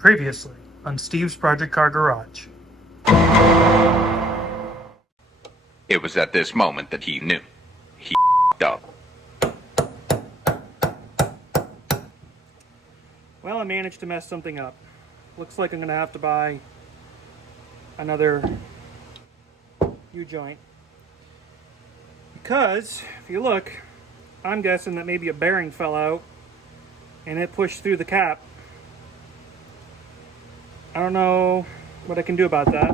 Previously on Steve's Project Car Garage. It was at this moment that he knew. He up. Well, I managed to mess something up. Looks like I'm going to have to buy another U-joint. Because, if you look, I'm guessing that maybe a bearing fell out and it pushed through the cap. I don't know what I can do about that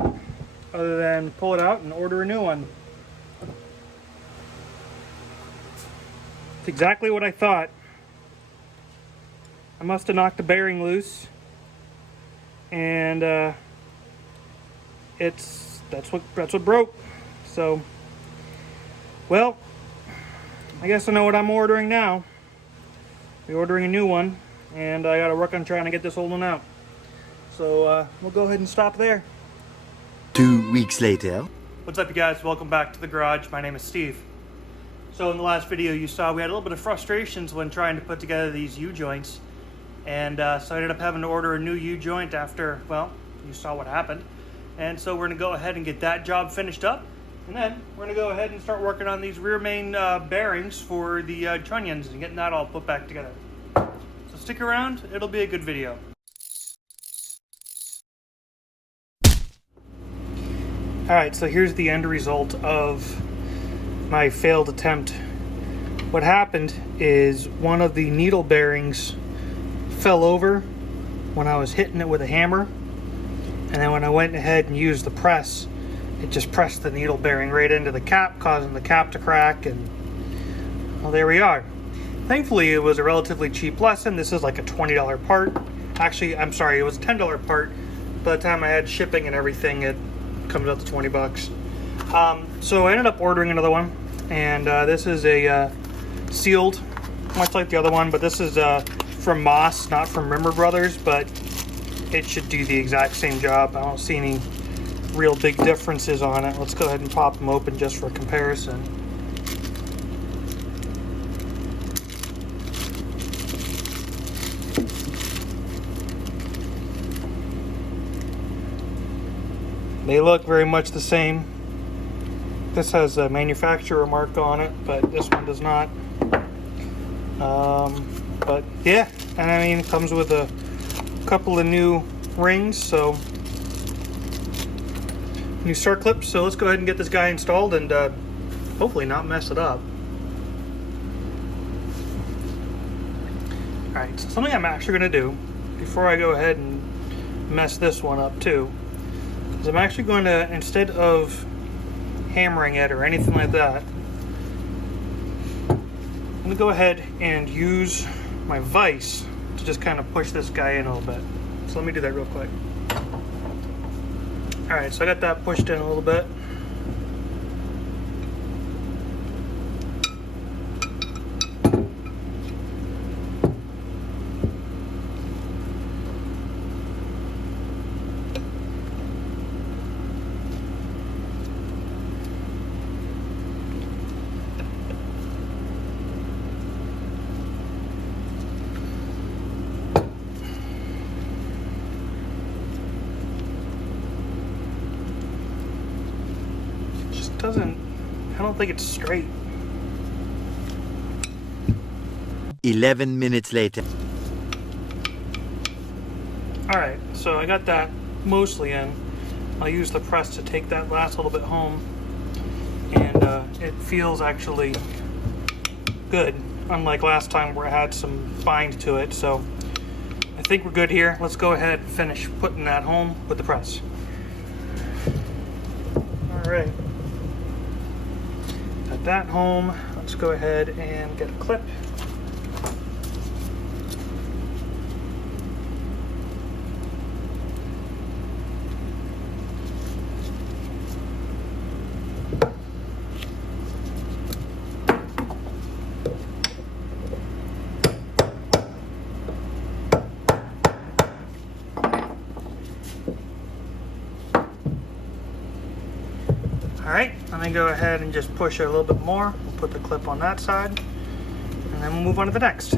other than pull it out and order a new one. It's exactly what I thought. I must have knocked the bearing loose, and that's what broke. So, well, I guess I know what I'm ordering now. We're ordering a new one, and I got to work on trying to get this old one out. So we'll go ahead and stop there. 2 weeks later. What's up, you guys? Welcome back to the garage. My name is Steve. So in the last video you saw we had a little bit of frustrations when trying to put together these U-joints. And so I ended up having to order a new U-joint after, well, you saw what happened. And so we're going to go ahead and get that job finished up. And then we're going to go ahead and start working on these rear main bearings for the trunnions and getting that all put back together. So stick around, it'll be a good video. Alright, so here's the end result of my failed attempt. What happened is one of the needle bearings fell over when I was hitting it with a hammer, and then when I went ahead and used the press, it just pressed the needle bearing right into the cap, causing the cap to crack, and well, there we are. Thankfully, it was a relatively cheap lesson. This is like a $20 part. Actually, I'm sorry, it was a $10 part. By the time I had shipping and everything, it comes out to 20 bucks. So I ended up ordering another one, and this is a sealed, much like the other one, but this is from Moss, not from Rimmer Brothers, but it should do the exact same job. I don't see any real big differences on it. Let's go ahead and pop them open just for comparison. They look very much the same. This has a manufacturer mark on it, but this one does not. But yeah, and I mean, it comes with a couple of new rings, so new start clips. So let's go ahead and get this guy installed and hopefully not mess it up. Alright, so something I'm actually going to do before I go ahead and mess this one up too, is I'm actually going to, instead of hammering it or anything like that, I'm going to go ahead and use my vise to just kind of push this guy in a little bit. So let me do that real quick. Alright, so I got that pushed in a little bit. I don't think it's straight. 11 minutes later. Alright, so I got that mostly in. I'll use the press to take that last little bit home. And it feels actually good, unlike last time where I had some bind to it. So I think we're good here. Let's go ahead and finish putting that home with the press. Alright. Got that home. Let's go ahead and get a clip. Alright, and then go ahead and just push it a little bit more. We'll put the clip on that side, and then we'll move on to the next.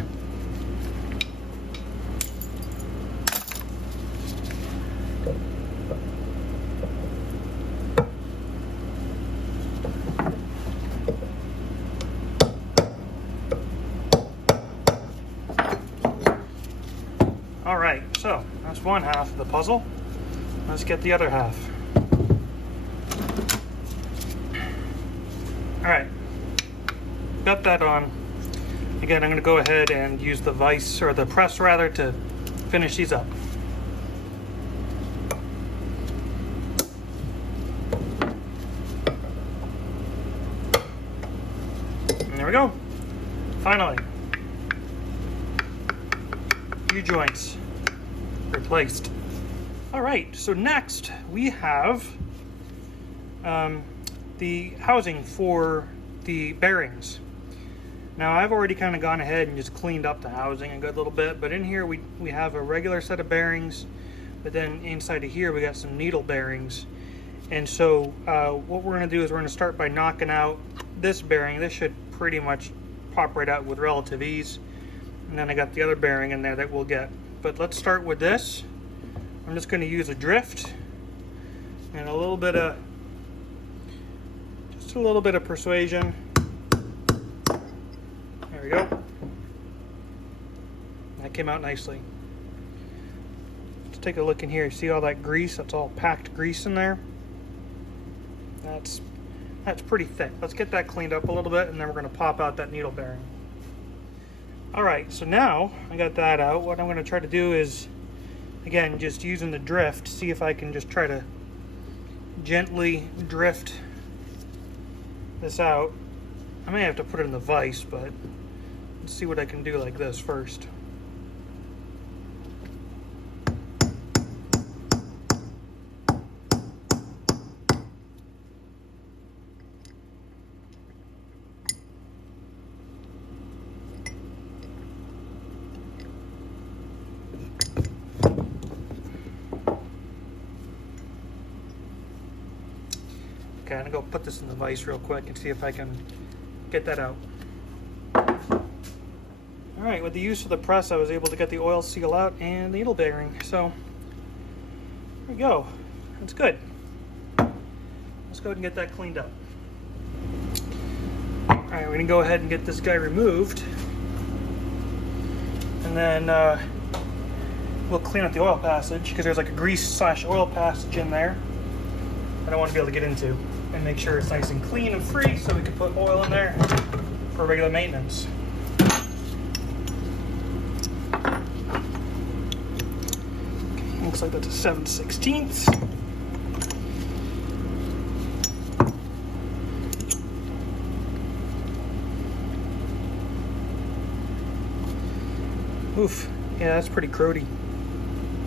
So that's one half of the puzzle. Let's get the other half. Alright, got that on. Again, I'm going to go ahead and use the vise, or the press rather, to finish these up. And there we go. Finally. Few joints replaced. Alright, so next we have the housing for the bearings. Now I've already kind of gone ahead and just cleaned up the housing a good little bit, but in here we have a regular set of bearings, but then inside of here we got some needle bearings. And so what we're going to do is we're going to start by knocking out this bearing. This should pretty much pop right out with relative ease. And then I got the other bearing in there that we'll get. But let's start with this. I'm just going to use a drift and a little bit of persuasion. There we go. That came out nicely. Let's take a look in here. See all that grease? That's all packed grease in there. That's pretty thick. Let's get that cleaned up a little bit, and then we're going to pop out that needle bearing. Alright, so now I got that out. What I'm going to try to do is, again, just using the drift, see if I can just try to gently drift this out. I may have to put it in the vise, but let's see what I can do like this first. Okay, I'm gonna go put this in the vise real quick and see if I can get that out. Alright, with the use of the press I was able to get the oil seal out and the needle bearing, so there we go. That's good. Let's go ahead and get that cleaned up. Alright, we're gonna go ahead and get this guy removed, and then we'll clean up the oil passage, because there's like a grease / oil passage in there I don't want to be able to get into, and make sure it's nice and clean and free so we can put oil in there for regular maintenance. Looks like that's a 7/16. Oof, yeah, that's pretty cruddy.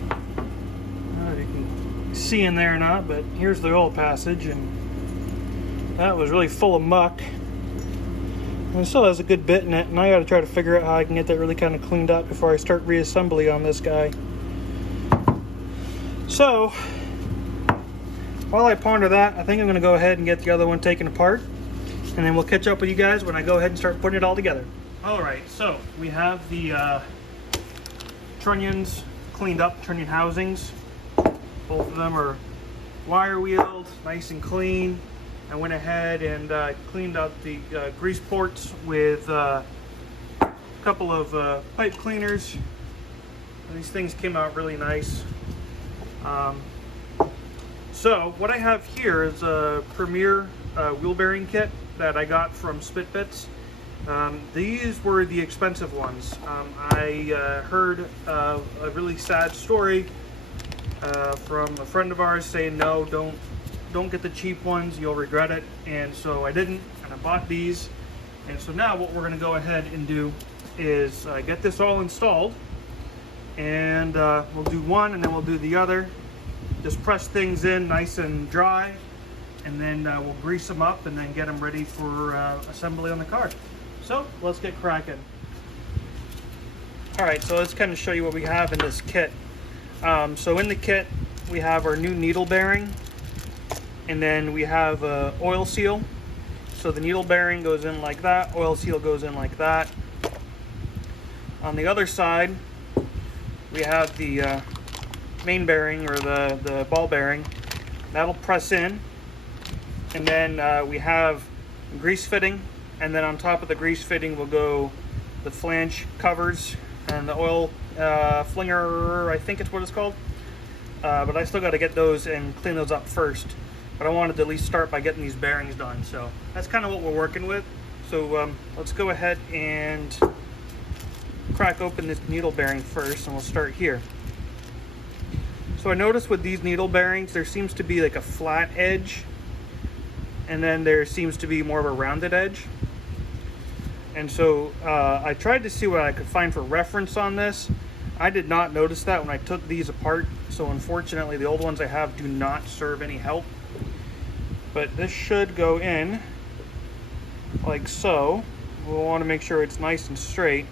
I don't know if you can see in there or not, but here's the oil passage, and that was really full of muck. And it still has a good bit in it, and I gotta try to figure out how I can get that really kind of cleaned up before I start reassembly on this guy. So, while I ponder that, I think I'm gonna go ahead and get the other one taken apart, and then we'll catch up with you guys when I go ahead and start putting it all together. Alright, so we have the trunnions cleaned up, trunnion housings. Both of them are wire wheeled, nice and clean. I went ahead and cleaned out the grease ports with a couple of pipe cleaners. And these things came out really nice. So what I have here is a Premier wheel bearing kit that I got from Spitbits. These were the expensive ones. I heard a really sad story from a friend of ours saying, no, don't get the cheap ones, you'll regret it. And so I didn't, and I bought these. And so now what we're going to go ahead and do is get this all installed, and we'll do one and then we'll do the other. Just press things in nice and dry, and then we'll grease them up and then get them ready for assembly on the car. So let's get cracking. Alright, so let's kind of show you what we have in this kit. So in the kit we have our new needle bearing, and then we have oil seal. So the needle bearing goes in like that, oil seal goes in like that. On the other side we have the main bearing, or the ball bearing. That'll press in, and then we have grease fitting, and then on top of the grease fitting will go the flange covers and the oil flinger, I think it's what it's called. But I still got to get those and clean those up first. But I wanted to at least start by getting these bearings done. So that's kind of what we're working with. So let's go ahead and crack open this needle bearing first, and we'll start here. So I noticed with these needle bearings, there seems to be like a flat edge, and then there seems to be more of a rounded edge. And so I tried to see what I could find for reference on this. I did not notice that when I took these apart, so unfortunately the old ones I have do not serve any help. But this should go in like so. We'll want to make sure it's nice and straight,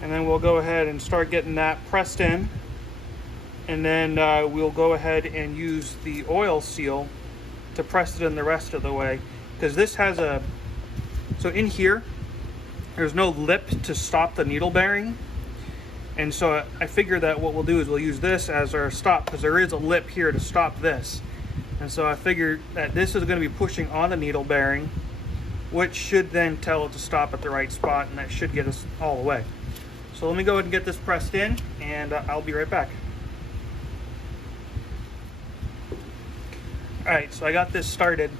and then we'll go ahead and start getting that pressed in, and then we'll go ahead and use the oil seal to press it in the rest of the way, because this has a, so in here there's no lip to stop the needle bearing, and so I figure that what we'll do is we'll use this as our stop, because there is a lip here to stop this. And so I figured that this is going to be pushing on the needle bearing, which should then tell it to stop at the right spot, and that should get us all the way. So let me go ahead and get this pressed in, and I'll be right back. Alright, so I got this started.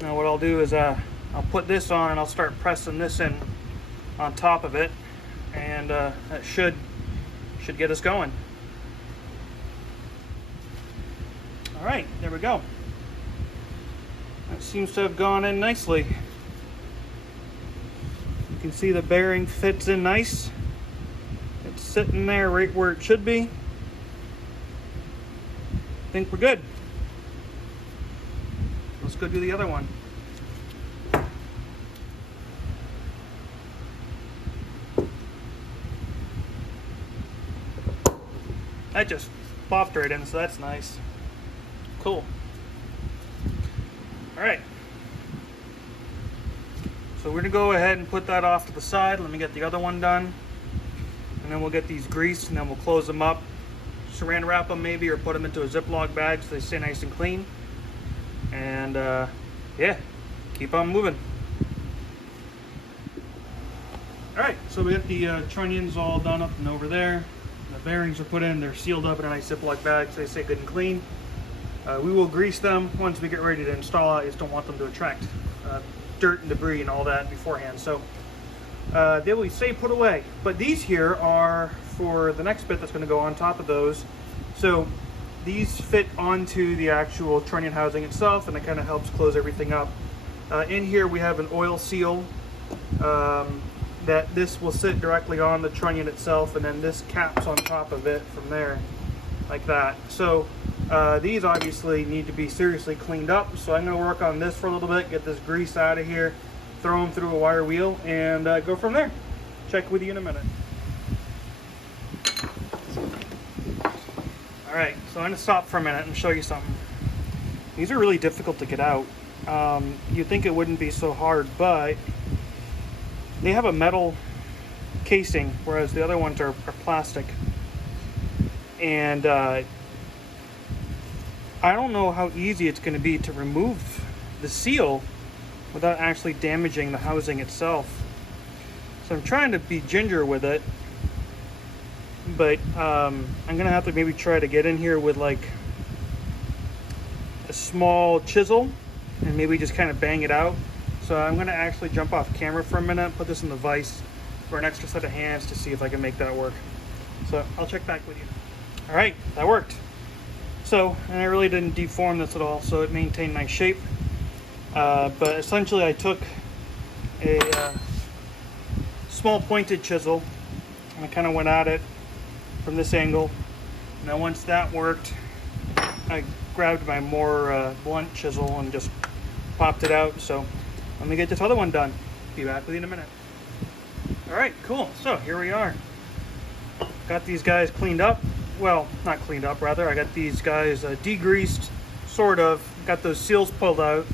Now what I'll do is I'll put this on, and I'll start pressing this in on top of it, and that should get us going. Alright, there we go. That seems to have gone in nicely. You can see the bearing fits in nice. It's sitting there right where it should be. I think we're good. Let's go do the other one. That just popped right in, so that's nice. Cool. Alright. So we're going to go ahead and put that off to the side. Let me get the other one done. And then we'll get these greased, and then we'll close them up. Saran wrap them maybe, or put them into a Ziploc bag so they stay nice and clean. And yeah, keep on moving. Alright, so we got the trunnions all done up and over there. The bearings are put in, they're sealed up in a nice Ziploc bag so they stay good and clean. We will grease them once we get ready to install. I just don't want them to attract dirt and debris and all that beforehand. So they will stay put away. But these here are for the next bit that's going to go on top of those. So these fit onto the actual trunnion housing itself, and it kind of helps close everything up. In here we have an oil seal that this will sit directly on the trunnion itself, and then this caps on top of it from there, like that. So these obviously need to be seriously cleaned up, so I'm going to work on this for a little bit, get this grease out of here, throw them through a wire wheel, and go from there. Check with you in a minute. Alright, so I'm going to stop for a minute and show you something. These are really difficult to get out. You'd think it wouldn't be so hard, but they have a metal casing, whereas the other ones are plastic. And I don't know how easy it's going to be to remove the seal without actually damaging the housing itself. So I'm trying to be ginger with it, but I'm going to have to maybe try to get in here with like a small chisel and maybe just kind of bang it out. So I'm going to actually jump off camera for a minute, put this in the vise for an extra set of hands to see if I can make that work. So I'll check back with you. Alright, that worked. So, and I really didn't deform this at all, so it maintained nice shape. But essentially I took a small pointed chisel and I kind of went at it from this angle. Now once that worked, I grabbed my more blunt chisel and just popped it out. So let me get this other one done. Be back with you in a minute. Alright, cool. So here we are. Got these guys cleaned up. Well, not cleaned up, rather. I got these guys degreased, sort of. Got those seals pulled out.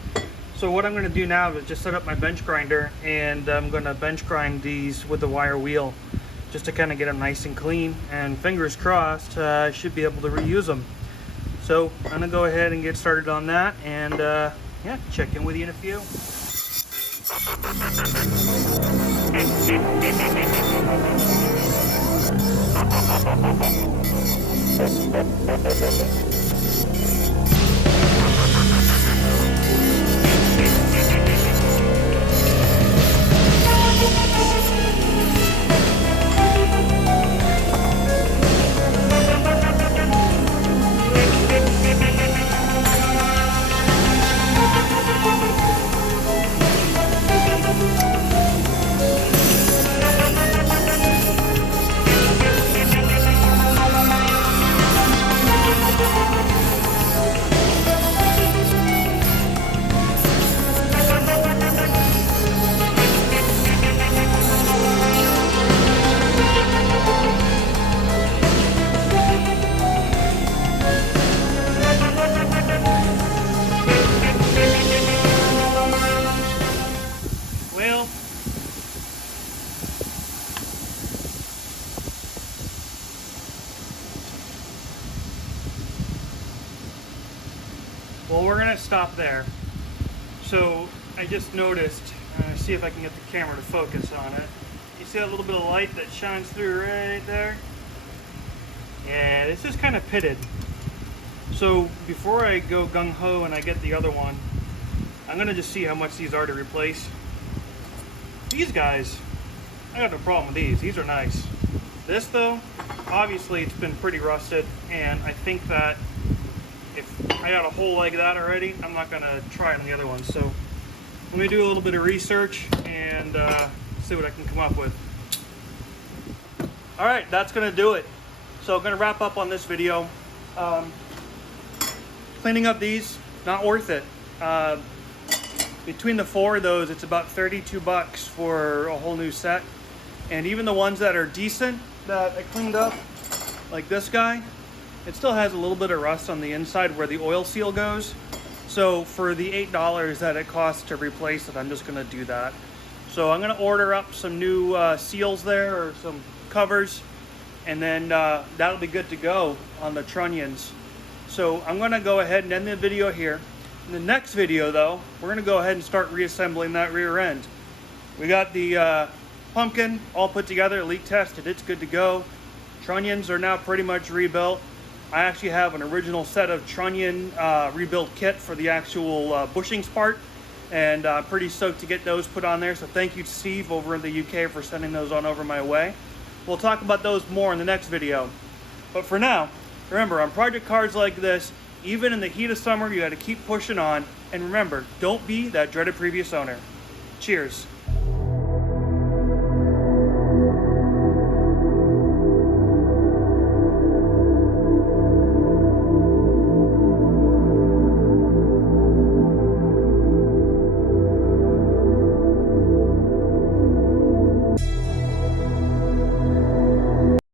So what I'm going to do now is just set up my bench grinder, and I'm going to bench grind these with the wire wheel just to kind of get them nice and clean. And fingers crossed, I should be able to reuse them. So I'm going to go ahead and get started on that, and yeah, check in with you in a few. Well, we're gonna stop there. So I just noticed, see if I can get the camera to focus on it. You see that little bit of light that shines through right there? Yeah, it's just kind of pitted. So before I go gung-ho and I get the other one, I'm gonna just see how much these are to replace. These guys, I got no problem with these. These are nice. This though, obviously it's been pretty rusted, and I think that if I got a hole like that already, I'm not gonna try on the other ones. So let me do a little bit of research and see what I can come up with. All right, that's gonna do it. So I'm gonna wrap up on this video. Cleaning up these, not worth it. Between the four of those, it's about 32 bucks for a whole new set. And even the ones that are decent that I cleaned up, like this guy, it still has a little bit of rust on the inside where the oil seal goes. So for the $8 that it costs to replace it, I'm just gonna do that. So I'm gonna order up some new seals there, or some covers, and then that'll be good to go on the trunnions. So I'm gonna go ahead and end the video here. In the next video though, we're gonna go ahead and start reassembling that rear end. We got the pumpkin all put together, leak tested, it's good to go. Trunnions are now pretty much rebuilt. I actually have an original set of trunnion rebuilt kit for the actual bushings part, and I'm pretty stoked to get those put on there. So thank you to Steve over in the UK for sending those on over my way. We'll talk about those more in the next video. But for now, remember, on project cars like this, even in the heat of summer, you got to keep pushing on. And remember, don't be that dreaded previous owner. Cheers.